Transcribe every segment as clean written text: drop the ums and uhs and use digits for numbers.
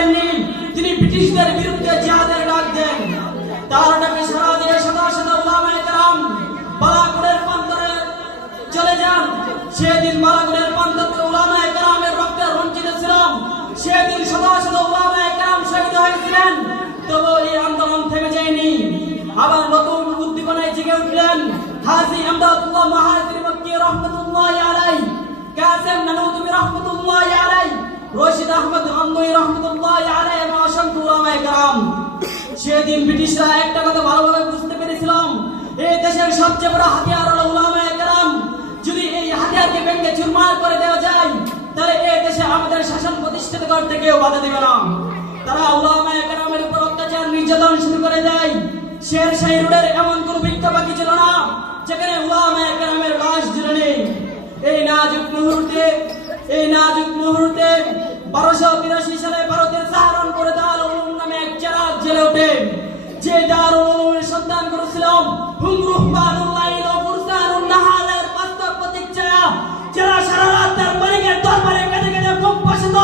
করেননি, তিনি ব্রিটিশদের বিরুদ্ধে জিহাদের ডাক দেন। তার ডাকে সারা দিয়ে শত শত উলামায়ে কেরাম বালাকোটের প্রান্তরে চলে যান। সেদিন বালাকোটের প্রান্তরে উলামায়ে কেরামের রক্তে রঞ্জিত ছিল, সেদিন শত শত উলামায়ে কেরাম শহীদ হয়েছিলেন। তবু এই আন্দোলন থেমে যায়নি, আবার নতুন উদ্দীপনায় জেগে উঠলেন হাজী ইমদাদুল্লাহ মুহাজির মক্কি রাহমাতুল্লাহি আলাইহি, কাসেম নানুতুবি রাহমাতুল্লাহি আলাইহি, রশিদ আহমদ গঙ্গোহী রাহমাতুল্লাহি আলাইহি এবং অসংখ্য উলামায়ে কেরাম। সেদিন ব্রিটিশরা একটা কথা ভালোভাবে বুঝতে পেরেছিলাম, এই দেশের সবচেয়ে বড় হাতিয়ার হলো উলামায়ে কেরাম। যদি এই হাতিয়ারকে ভেঙে চুরমার করে দেওয়া যায়, তাহলে এই দেশে আমাদের শাসন প্রতিষ্ঠিত করতে কেউ বাধা দেবে না। তারা উলামায়ে কেরামের উপর অত্যাচার নির্যাতন শুরু করে দেয়। শেরশাহী রোডের এমন কোন বৃত্ত বাকি ছিল না যেখানে উলামায়ে কেরামের লাশ ঝুলে নেই। এই নাজুক মুহূর্তে 1283 সালে ভারতের সাহারানপুরে দারুল উলুম নামে এক চেরাগ জ্বলে ওঠে। যে দারুল উলুমের সন্তান করেছিল রুহবানুল্লাইল ও ফুরসানুন নাহালের বাস্তব প্রতীক্ষা, যারা সারা রাত তার মালিকের দরবারে কেঁদে কেঁদে মুখ বসাত।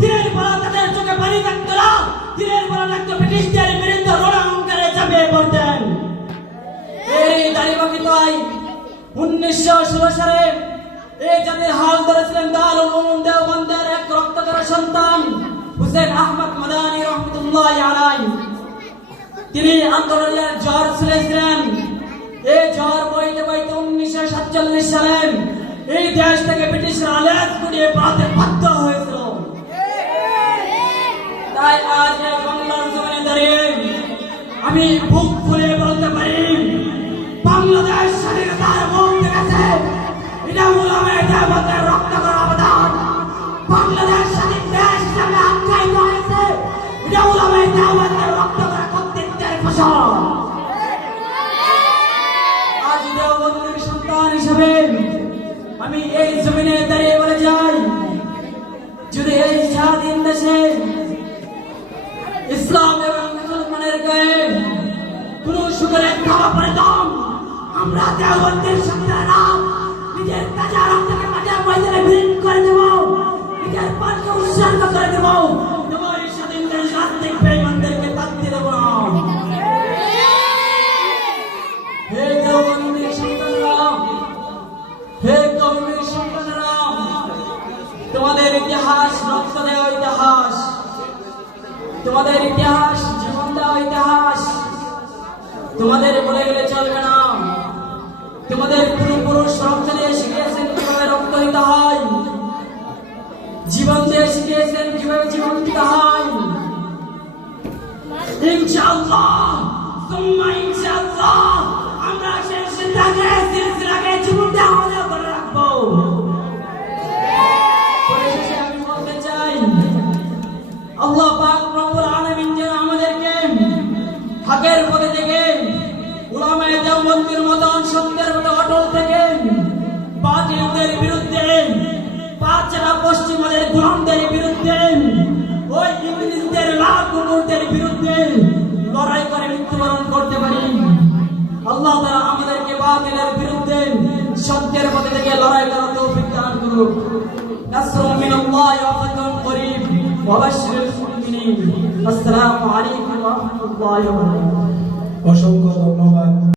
দিনের বেলা তাদের চোখে পানি থাকতো না, দিনের বেলা থাকতো ব্রিটিশদের বিরুদ্ধে রণাঙ্গনে ঝাঁপিয়ে পড়তেন। এই দাড়িপাখি তাই 1916 সালে এই জাতির হাল ধরেছিলেন দারুল উলুম দেওবন্দের এক রক্তধরা সন্তান হুসেন আহমদ মাদানী রাহমাতুল্লাহি আলাইহি। তিনি আন্দোলনের জ্বর ছিলেন। এই জ্বর বইতে বইতে 1947 সালে এই দেশ থেকে ব্রিটিশরা আলেজ গুড়িয়ে পালাতে বাধ্য হয়েছিল। তাই আজ এই বাংলার জমিনে দাঁড়িয়ে আমি বুক ফুলে বলতে পারি, বাংলাদেশ স্বাধীনতার মুখ দেখেছে, এটা উলামায়ে দেওবন্দের রক্ত করা অবদান। বাংলাদেশ স্বাধীন দেশ হিসেবে আখ্যায়িত হয়েছে, এটা উলামায়ে দেওবন্দের রক্ত করা কর্তৃত্বের ফসল। আজ দেওবন্দের সন্তান হিসেবে আমি এই জমিনে দাঁড়িয়ে বলে যাই, যদি এই স্বাধীন দেশে ইসলাম এবং মুসলমানের গায়ে কোন সুখের খাওয়া পেতাম, আমরা দেওবন্দের সন্তানেরা নিজের তাজা রক্তকে মাটির ময়দানে বিলীন করে দেব, নিজের প্রাণকে উৎসর্গ করে দেব। এই স্বাধীন দেশ রাজনৈতিক বেঈমানদেরকে বাঁধতে দেব না। হে দেওবন্দের সন্তানেরা, হে কওমের সন্তানেরা, তোমাদের ইতিহাস রক্ত দেওয়া ইতিহাস, তোমাদের ইতিহাস জীবন দেওয়া ইতিহাস। তোমাদের বলে গেলে চলবে না। তোমাদের পূর্বপুরুষ রক্ত দিয়ে শিখিয়েছেন কিভাবে রক্ত দিতে হয়, জীবন দিয়ে শিখিয়েছেন কিভাবে জীবন দিতে হয়। ইনশাআল্লাহ সুম্মা ইনশাআল্লাহ আমরা সেই সিলসিলাকে জীবনটা আমাদের করে রাখবো। পরিশেষে আমি বলতে চাই, আল্লাহ পাক রব্বুল আলামিন যেন আমাদেরকে হকের পথে থেকে উলামায়ে দেওবন্দের মতন সত্যের মতো অটল থেকে বাতিলদের বিরুদ্ধে, পাঁচরা পশ্চিমাদের গোলামদের বিরুদ্ধে, ওই ইংরেজদের লাল কুকুরদের বিরুদ্ধে লড়াই করে মৃত্যুবরণ করতে পারি। আল্লাহ তাআলা আমাদেরকে বাতিলের বিরুদ্ধে সত্যের পথে থেকে লড়াই করার তৌফিক দান করুন। নাসরুম মিনাল্লাহি ওয়া ফাতহুন করিব ওয়া বাশশিরিল মুমিনিন। আসসালামু আলাইকুম ওয়া রাহমাতুল্লাহি ওয়া বারাকাতুহু। অসংখ্য ধন্যবাদ।